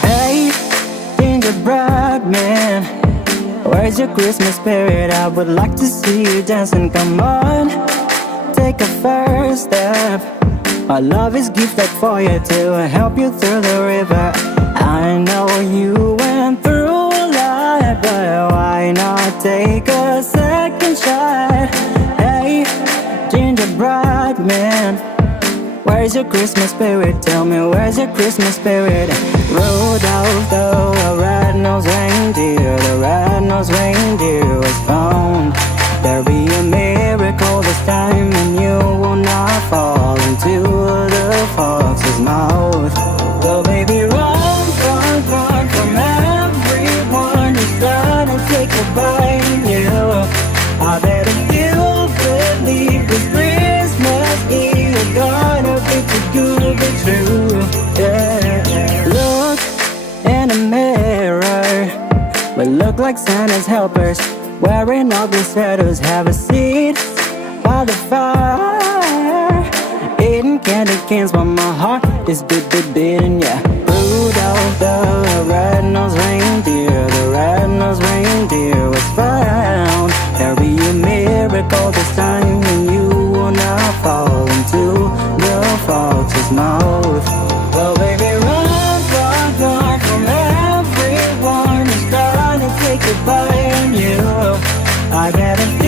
Hey, gingerbread man, where's your Christmas spirit? I would like to see you dancing. Come on, take a first step. My love is gifted for you to help you through the river. I know you went through a lot, but why not take a second shot? Hey, gingerbread man, where's your Christmas spirit? Tell me, where's your Christmas spirit? Rudolph the red-nosed reindeer, the red-nosed reindeer was found. There'll be a miracle this time, and you will not fall into the fox's mouth. So baby, run, run, run from everyone who's trying to take a bite of you. I bet if you believe this Christmas Eve is gonna be too good to be true. Yeah. Look in the mirror, we look like Santa's helpers, wearing ugly sweaters. Have a seat by the fire, eating candy canes while my heart is beating, yeah. Rudolph the red-nosed reindeer, the red-nosed reindeer was found. There'll be a miracle this time, and you will not fall into the fox's mouth. Well, baby, run, run, run from everyone who's trying to take a bite on you. I bet if